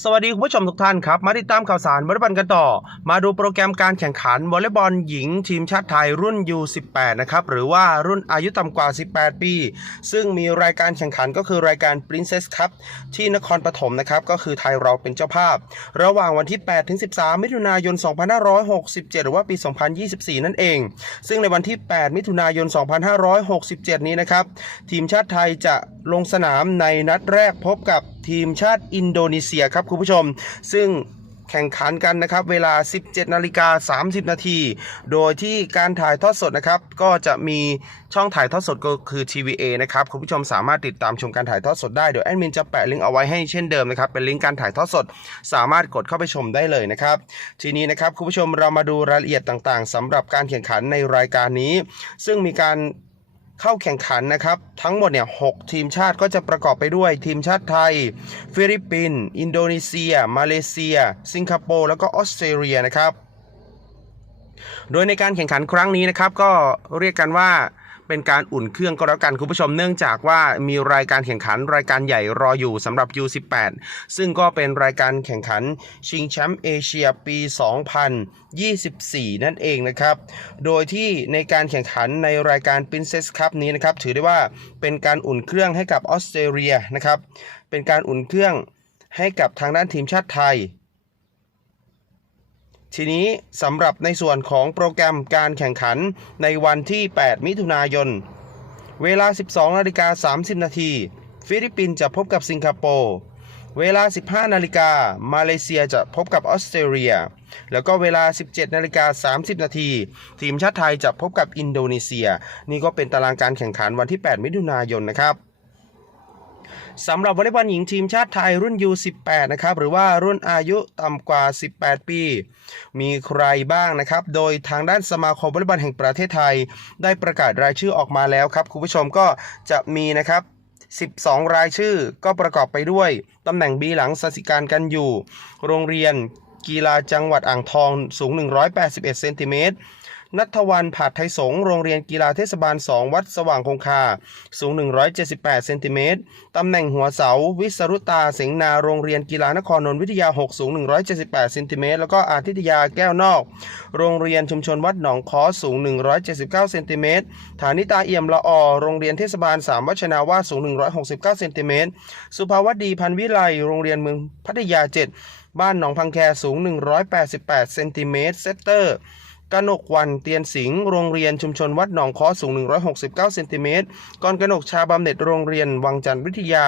สวัสดีคุณผู้ชมทุกท่านครับ มาติดตามข่าวสารวอลเลย์บอลกันต่อ มาดูโปรแกรมการแข่งขันวอลเลย์บอลหญิงทีมชาติไทยรุ่น U18 นะครับหรือว่ารุ่นอายุต่ำกว่า 18 ปี ซึ่งมีรายการแข่งขันก็คือรายการ Princess Cup ที่นครปฐมนะครับก็คือไทยเราเป็นเจ้าภาพ ระหว่างวันที่ 8 ถึง 13 มิถุนายน 2567 หรือว่าปี 2024 นั่นเอง ซึ่งในวันที่ 8 มิถุนายน 2567 นี้นะครับทีมชาติไทยจะลงสนามในนัดแรกพบกับทีมชาติอินโดนีเซียครับคุณผู้ชม ซึ่งแข่งขันกันนะครับเวลา 17นาฬิกา30 นาที โดยที่การถ่ายทอดสดนะครับก็จะมีช่องถ่ายทอดสดก็คือ TVA นะครับคุณผู้ชมสามารถติดตามชมการถ่ายทอดสดได้เดี๋ยวแอดมินจะแปะลิงก์เอาไว้ให้เช่นเดิมนะครับเป็นลิงก์การถ่ายทอดสด สามารถกดเข้าไปชมได้เลยนะครับทีนี้นะครับคุณผู้ชมเรามาดูรายละเอียดต่างๆสำหรับการแข่งขันในรายการนี้ ซึ่งมีการ เข้าแข่งขันนะครับ ทั้งหมดเนี่ยหทีมชาติก็จะประกอบไปด้วยทีมชาติไทย ฟิลิปปินส์อินโดนีเซีย มาเลเซีย สิงคโปร์แล้วก็ออสเตรเลียนะครับ โดยในการแข่งขันครั้งนี้นะครับ ก็เรียกกันว่า เป็นการอุ่นเครื่องก็แล้วกันคุณผู้ชมเนื่องจากว่ามีรายการแข่งขันรายการใหญ่รออยู่สำหรับ U18 ซึ่งก็เป็นรายการแข่งขันชิงแชมป์เอเชียปี 2024 นั่นเองนะครับ โดยที่ในการแข่งขันในรายการ Princess Cup นี้นะครับ ถือได้ว่าเป็นการอุ่นเครื่องให้กับออสเตรเลียนะครับ เป็นการอุ่นเครื่องให้กับทางด้านทีมชาติไทย ทีนี้สำหรับในส่วนของโปรแกรมการแข่งขันในวันที่ 8 มิถุนายน เวลา 12นาฬิกา30 นาที ฟิลิปปินส์จะพบกับสิงคโปร์เวลา 15 นาฬิกา มาเลเซียจะพบกับออสเตรเลีย แล้วก็เวลา 17 นาฬิกา 30 นาที ทีมชาติไทยจะพบกับอินโดนีเซีย นี่ก็เป็นตารางการแข่งขันวันที่ 8 มิถุนายนนะครับ สำหรับวอลเลย์บอลหญิงทีมชาติไทยรุ่น U18 นะครับหรือว่ารุ่นอายุต่ำกว่า 18 ปี มีใครบ้างนะครับ โดยทางด้านสมาคมวอลเลย์บอลแห่งประเทศไทย ได้ประกาศรายชื่อออกมาแล้วครับ คุณผู้ชมก็จะมีนะครับ12 รายชื่อก็ประกอบไปด้วยตำแหน่ง B หลังสสิการกันอยู่ โรงเรียนกีฬาจังหวัดอ่างทองสูง 181 เซนติเมตร นัทวันผาดไทยสง โรงเรียนกีฬาเทศบาล 2 วัดสว่างคงคา สูง 178 เซนติเมตร ตำแหน่งหัวเสา วิสรุตาเสงนา โรงเรียนกีฬานครนนทวิทยา 6 สูง 178 เซนติเมตร แล้วก็อาทิตยาแก้วนอก โรงเรียนชุมชนวัดหนองคอสูง 179 เซนติเมตร ฐานิตาเอี่ยมละออโรงเรียนเทศบาล 3 วัชนาวาสูง 169 เซนติเมตร สุภาวดีพันวิไล โรงเรียนเมืองพัทยา 7 บ้านหนองพังแคสูง 188 เซนติเมตร เซตเตอร์ กนกวันเตียนสิงห์โรงเรียนชุมชนวัดหนองคอสูง 169 เซนติเมตรกรกนกชาบำเหน็จโรงเรียนวังจันทร์วิทยา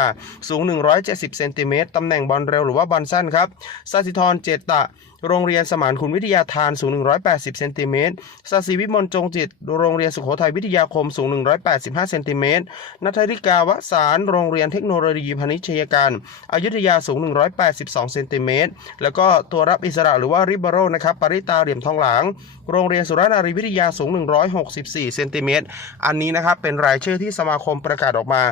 สูง 170 เซนติเมตรตำแหน่งบอลเร็วหรือว่าบอลสั้นครับสัสิธรเจตตะ โรงเรียนสมานคุณวิทยาทานสูง 180 เซนติเมตรสศิวิมลจงจิต โรงเรียนสุโขทัยวิทยาคมสูง 185 เซนติเมตรนัทริกาวสารโรงเรียนเทคโนโลยีพาณิชยการอายุธยาสูง 182 เซนติเมตรแล้วก็ตัวรับอิสระหรือว่าริบาโรนะครับปริตาเหลี่ยมทองหลาง โรงเรียนสุรนารีวิทยาสูง 164 เซนติเมตรอันนี้นะครับเป็นรายชื่อที่สมาคมประกาศออกมา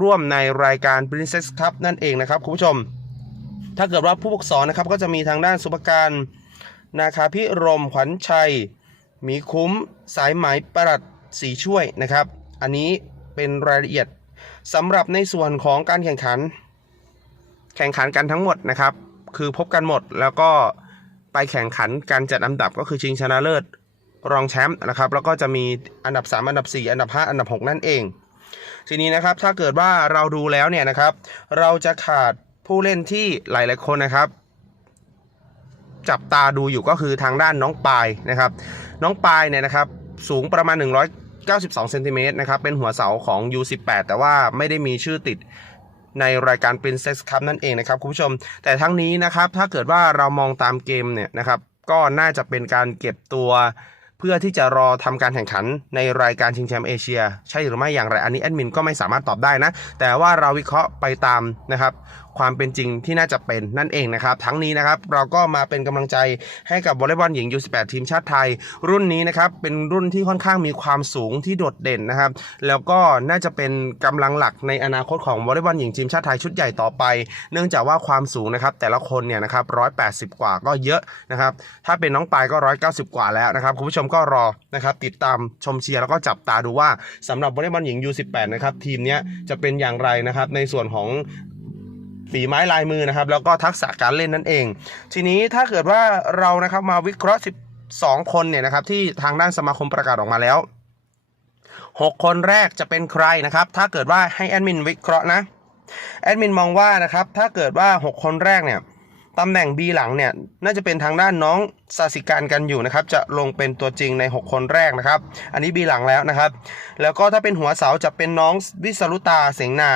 ร่วมในรายการ Princess Cup นั่นเองนะครับคุณผู้ชม ถ้าเกิดว่าผู้ปกครองนะครับก็จะมีทางด้านสุภการนาคาพิรมขวัญชัย มีคุ้มสายไหมประหลัดสีช่วยนะครับ อันนี้เป็นรายละเอียดสำหรับในส่วนของการแข่งขัน แข่งขันกันทั้งหมดนะครับ คือพบกันหมดแล้วก็ไปแข่งขันการจัดอันดับก็คือชิงชนะเลิศรองแชมป์นะครับ แล้วก็จะมีอันดับ 3 อันดับ 4 อันดับ 5 อันดับ 6 นั่นเอง ทีนี้นะครับถ้าเกิดว่าเราดูแล้วเนี่ยนะครับ เราจะขาด ผู้เล่นที่หลายๆคนนะครับ จับตาดูอยู่ก็คือทางด้านน้องปายนะครับ น้องปายเนี่ยนะครับสูงประมาณ 192เซนติเมตรนะครับเป็นหัวเสาของ U18 แต่ว่าไม่ได้มีชื่อติดในรายการ Princess Cup นั่นเองนะครับคุณผู้ชม แต่ทั้งนี้นะครับถ้าเกิดว่าเรามองตามเกมเนี่ยนะครับก็น่าจะเป็นการเก็บตัว พื่อที่จะรอทำการแข่งขันในรายการชิงแชมป์เอเชีย ใช่หรือไม่อย่างไร อันนี้แอดมินก็ไม่สามารถตอบได้นะ แต่ว่าเราวิเคราะห์ไปตามนะครับความเป็นจริงที่น่าจะเป็นนั่นเองนะครับ ทั้งนี้นะครับเราก็มาเป็นกำลังใจให้กับวอลเลย์บอลหญิง U18 ทีมชาติไทย รุ่นนี้นะครับเป็นรุ่นที่ค่อนข้างมีความสูงที่โดดเด่นนะครับ แล้วก็น่าจะเป็นกำลังหลักในอนาคตของวอลเลย์บอลหญิงทีมชาติไทยชุดใหญ่ต่อไป เนื่องจากว่าความสูงนะครับแต่ละคนเนี่ยนะครับ180 กว่าก็เยอะนะครับถ้าเป็นน้องปายก็ 190 กว่าแล้วนะครับคุณผู้ชมก็รอนะครับติดตามชมเชียร์แล้วก็จับตาดูว่าสำหรับวอลเลย์บอลหญิง U18 นะครับทีมเนี้ยจะเป็นอย่างไรนะครับในส่วนของฝีไม้ลายมือนะครับแล้วก็ทักษะการเล่นนั่นเอง ทีนี้ถ้าเกิดว่าเรานะครับมาวิเคราะห์ 12 คนเนี่ยนะครับที่ทางด้านสมาคมประกาศออกมาแล้ว 6 คนแรกจะเป็นใครนะครับถ้าเกิดว่าให้แอดมินวิเคราะห์นะแอดมินมองว่านะครับถ้าเกิดว่า 6 คนแรกเนี่ย ตำแหน่ง B หลังเนี่ยน่าจะเป็นทางด้านน้องสาสิการกันอยู่นะครับ จะลงเป็นตัวจริงใน 6 คนแรกนะครับ อันนี้ B หลังแล้วนะครับ แล้วก็ถ้าเป็นหัวเสาจะเป็นน้องวิสรุตาเสงนา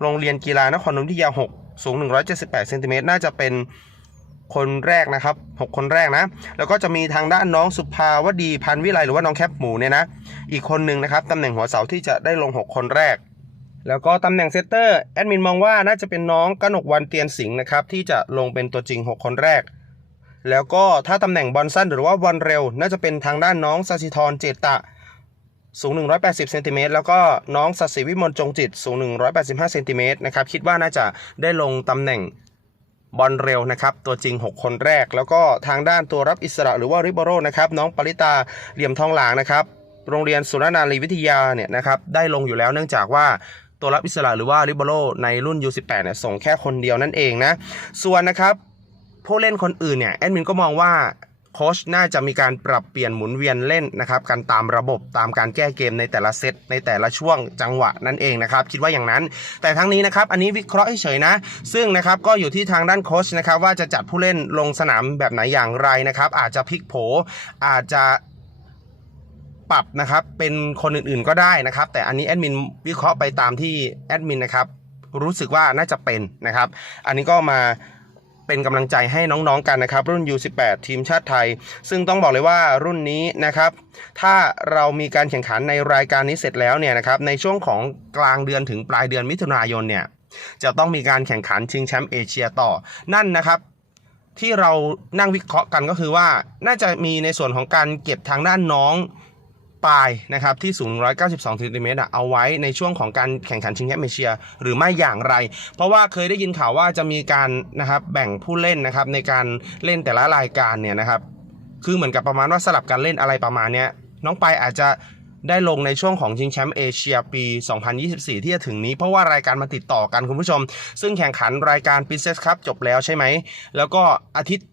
โรงเรียนกีฬานครนนท์วิยา6สูง 178เซนติเมตรน่าจะเป็นคนแรกนะครับ 6 คนแรกนะ แล้วก็จะมีทางด้านน้องสุภาวดีพันวิไลหรือว่าน้องแคปหมูเนี่ยนะ อีกคนหนึ่งนะครับตำแหน่งหัวเสาที่จะได้ลง 6 คนแรก แล้วก็ตำแหน่งเซตเตอร์แอดมินมองว่าน่าจะเป็นน้องกนกวันเตียนสิงห์นะครับที่จะลงเป็นตัวจริง 6 คนแรก แล้วก็ถ้าตำแหน่งบอลสั้นหรือว่าบอลเร็ว น่าจะเป็นทางด้านน้องสัสิธรเจตะ สูง 180เซนติเมตรแล้วก็น้องสัสิวิมลจงจิต สูง 185เซนติเมตรนะครับคิดว่าน่าจะได้ลงตำแหน่งบอลเร็วนะครับ ตัวจริง 6 คนแรก แล้วก็ทางด้านตัวรับอิสระหรือว่าริบโรนะครับน้องปริตาเหลี่ยมทองหลางนะครับ โรงเรียนสุรนารีวิทยาเนี่ยนะครับได้ลงอยู่แล้วเนื่องจากว่า ตัวรับอิสระหรือว่าริบโรในรุ่น U18 เนี่ยส่งแค่คนเดียวนั่นเองนะ ส่วนนะครับผู้เล่นคนอื่นเนี่ยแอดมินก็มองว่าโค้ชน่าจะมีการปรับเปลี่ยนหมุนเวียนเล่นนะครับกันตามระบบตามการแก้เกมในแต่ละเซตในแต่ละช่วงจังหวะนั่นเองนะครับคิดว่าอย่างนั้น แต่ทั้งนี้นะครับอันนี้วิเคราะห์เฉยๆนะ ซึ่งนะครับก็อยู่ที่ทางด้านโค้ชนะครับว่าจะจัดผู้เล่นลงสนามแบบไหนอย่างไรนะครับอาจจะพลิกโผ อาจจะ ปรับนะครับ เป็นคนอื่นๆก็ได้นะครับ แต่อันนี้แอดมินวิเคราะห์ไปตามที่แอดมินนะครับ รู้สึกว่าน่าจะเป็นนะครับ อันนี้ก็มาเป็นกำลังใจให้น้องๆกันนะครับ รุ่น U18 ทีมชาติไทย ซึ่งต้องบอกเลยว่ารุ่นนี้นะครับ ถ้าเรามีการแข่งขันในรายการนี้เสร็จแล้วเนี่ยนะครับ ในช่วงของกลางเดือนถึงปลายเดือนมิถุนายนเนี่ย จะต้องมีการแข่งขันชิงแชมป์เอเชียต่อ นั่นนะครับที่เรานั่งวิเคราะห์กันก็คือว่าน่าจะมีในส่วนของการเก็บทางด้านน้อง ปลายนะครับที่สูง 192เซนติเมตรเอาไว้ในช่วงของการแข่งขันชิงแชมป์เอเชีย หรือไม่อย่างไร เพราะว่าเคยได้ยินข่าวว่าจะมีการนะครับแบ่งผู้เล่นนะครับในการเล่นแต่ละรายการเนี่ยนะครับคือเหมือนกับประมาณว่าสลับการเล่นอะไรประมาณนี้น้องปายอาจจะได้ลงในช่วงของชิงแชมป์เอเชียปี 2024 ที่จะถึงนี้ เพราะว่ารายการมาติดต่อกันคุณผู้ชม ซึ่งแข่งขันรายการ Princess Cup จบแล้วใช่ไหม แล้วก็อาทิตย์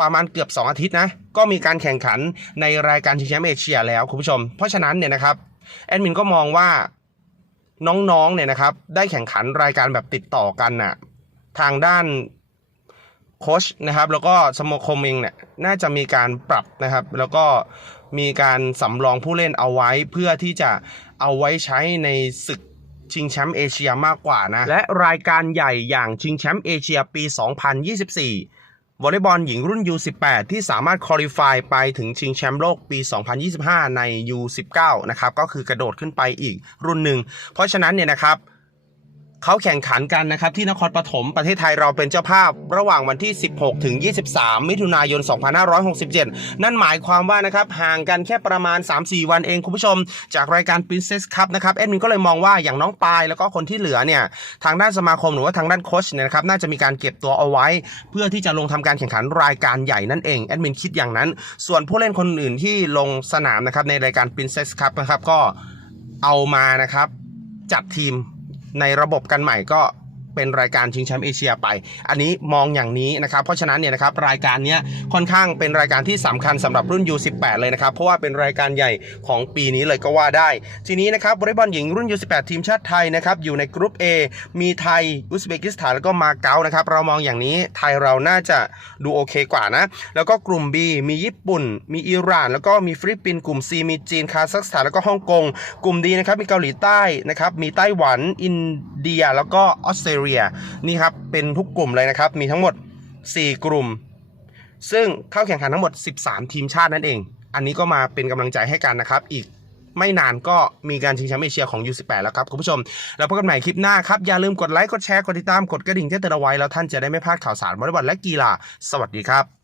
ประมาณเกือบ 2 อาทิตย์นะ ก็มีการแข่งขันในรายการชิงแชมป์เอเชียแล้วคุณผู้ชม เพราะฉะนั้นเนี่ยนะครับแอดมินก็มองว่าน้องๆเนี่ยนะครับได้แข่งขันรายการแบบติดต่อกันน่ะทางด้านโค้ชนะครับแล้วก็สโมคมเองเนี่ยน่าจะมีการปรับนะครับ แล้วก็มีการสำรองผู้เล่นเอาไว้เพื่อที่จะเอาไว้ใช้ในศึกชิงแชมป์เอเชียมากกว่านะ และรายการใหญ่อย่างชิงแชมป์เอเชียปี 2024 วอลเลย์บอลหญิงรุ่น U18 ที่สามารถคอลี่ฟายไปถึงชิงแชมป์โลกปี 2025 ใน U19 นะครับ ก็คือกระโดดขึ้นไปอีกรุ่นหนึ่ง เพราะฉะนั้นเนี่ยนะครับ เขาแข่งขันกันนะครับที่นครปฐมประเทศไทยเราเป็นเจ้าภาพ ระหว่างวันที่ 16 ถึง 23 มิถุนายน 2567 นั่นหมายความว่านะครับห่างกันแค่ประมาณ 3-4 วันเองคุณผู้ชม จากรายการ Princess Cup นะครับแอดมินก็เลยมองว่าอย่างน้องปายแล้วก็คนที่เหลือเนี่ยทางด้านสมาคมหรือว่าทางด้านโค้ชเนี่ยนะครับน่าจะมีการเก็บตัวเอาไว้ เพื่อที่จะลงทำการแข่งขันรายการใหญ่นั่นเองแอดมินคิดอย่างนั้น ส่วนผู้เล่นคนอื่นที่ลงสนามนะครับในรายการ Princess Cup นะครับก็เอามานะครับจัดทีม ในระบบกันใหม่ก็ เป็นรายการชิงแชมป์เอเชียไป อันนี้มองอย่างนี้นะครับ เพราะฉะนั้นเนี่ยนะครับรายการนี้ค่อนข้างเป็นรายการที่สำคัญสำหรับรุ่น U18 เลยนะครับ เพราะว่าเป็นรายการใหญ่ของปีนี้เลยก็ว่าได้ ทีนี้นะครับวอลเลย์บอลหญิงรุ่น U18 ทีมชาติไทยนะครับอยู่ในกรุ๊ป A มีไทยอุซเบกิสถานแล้วก็มาเก๊านะครับเรามองอย่างนี้ไทยเราน่าจะดูโอเคกว่านะ แล้วก็กลุ่ม B มีญี่ปุ่น มีอิหร่าน แล้วก็มีฟิลิปปินส์กลุ่ม C มีจีนคาซัคสถานแล้วก็ฮ่องกง กลุ่ม D นะครับมีเกาหลีใต้นะครับมีไต้หวัน อินเดีย แล้วก็ออสเตรเลียนี่ครับเป็นทุกกลุ่มเลยนะครับ มีทั้งหมด 4 กลุ่ม ซึ่งเข้าแข่งขันทั้งหมด 13 ทีมชาตินั่นเอง อันนี้ก็มาเป็นกำลังใจให้กันนะครับ อีกไม่นานก็มีการชิงแชมป์เอเชียของ U18 แล้วครับคุณผู้ชม แล้วพบกันใหม่คลิปหน้าครับ อย่าลืมกดไลค์กดแชร์กดติดตามกดกระดิ่งแจ้งเตือนเอาไว้แล้วท่านจะได้ไม่พลาดข่าวสารวอลเลย์บอลและกีฬาสวัสดีครับ